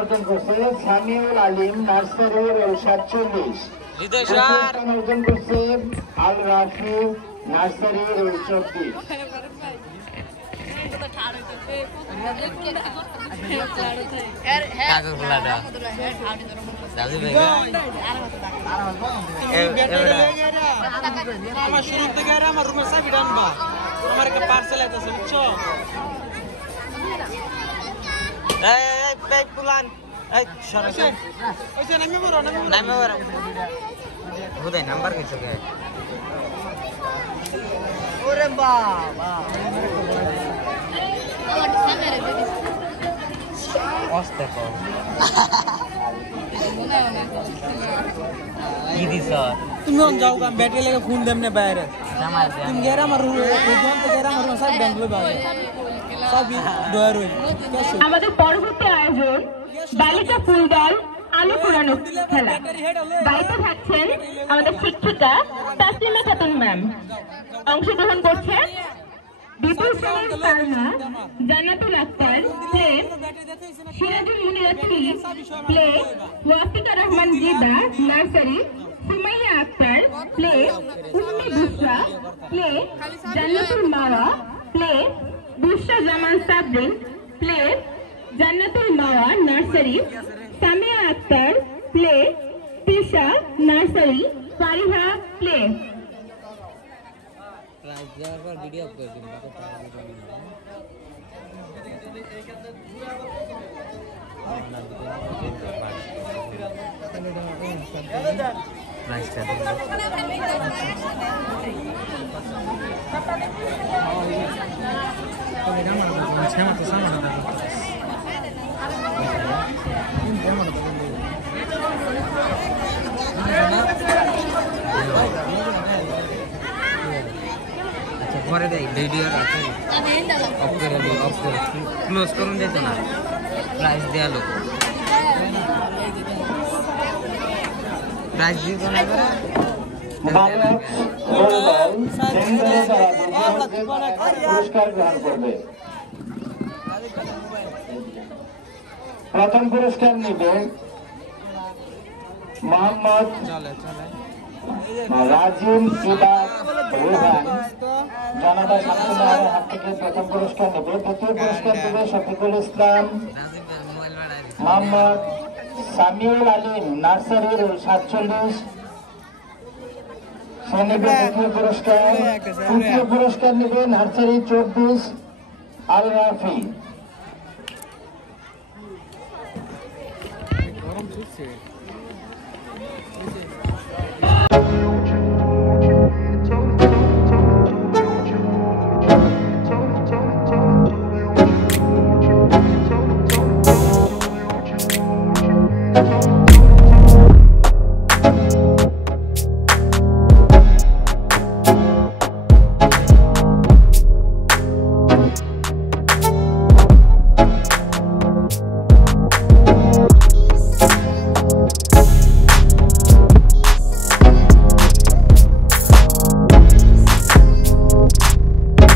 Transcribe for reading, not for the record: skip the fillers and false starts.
অর্জন করছে সামিউল আলিম nursery role 47। স্থান অর্জন করছে আল রাফি নার্সারি রোল 24। আমার রুমের চাবিটা আনবা, আমার একটা পার্সেল আইতেছে বুঝছো? এই পুলান এই সরছে ওইছে নামে বড় হুদাই নাম্বার কইছো কে? ওরে বাবা অস্তে কো কি দিছ তুমি অন যাও কাম ব্যাটারি লাগে ফোন দেমনে বাইরে তুমি গেরা আমার রুম থেকে গেরা আমার সব ব্যাংক লই বাইরে সবই ডয়ার হই। আমাদের পরবর্তী আয়োজন বালিকা ফুটবল আলু পোড়ানো খেলা। দায়িত্বে থাকছেন আমাদের শিক্ষিকা তাসলিমা খাতুন ম্যাম। অংশগ্রহণ করছে বিপুল সেনের সারনা, জান্নাতুল আক্তার প্লে, সিরাজুল মুনিরাত্রি play, Wafika Rahman Ziba nursery, Sumaiya Akter play, Ummi Bushra play, Jannatul Mawa play, Bushra Zaman Sabrin play, Jannatul Mawa nursery, Samia Akter play, Tisha nursery, Fariha play. Video করে দিন পরে দেই ভিডিও আছে অফ করে দিই, অফ করে ক্লোজ করুন দিত না প্রাইস দেয়া লোক প্রাইস দিত না করে পুরস্কার গ্রহণ করবে। প্রথম পুরস্কার নিবে মোহাম্মদ রাজিম ইবাদ রুহান, জনতা শামসুল্লাহর হাত থেকে প্রথম পুরস্কার নেবে। দ্বিতীয় পুরস্কার দেবে শফিকুল ইসলাম মোহাম্মদ সামিউল আলিম নার্সারি রোল 47, সে নেবে দ্বিতীয় পুরস্কার। তৃতীয় পুরস্কার নেবে নার্সারি 24 আল রাফি।